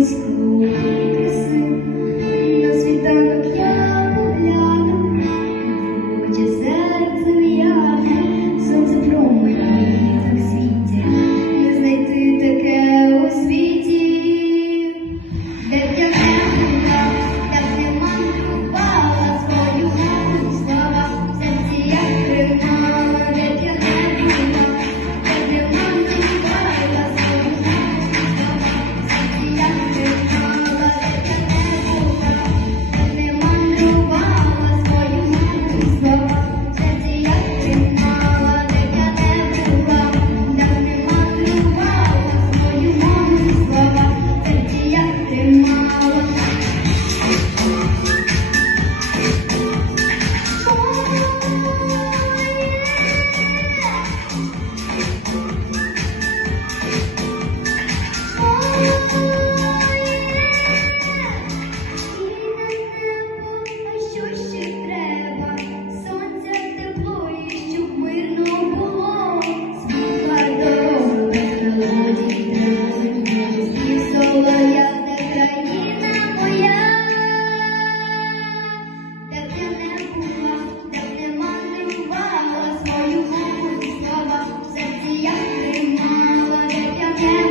Please again.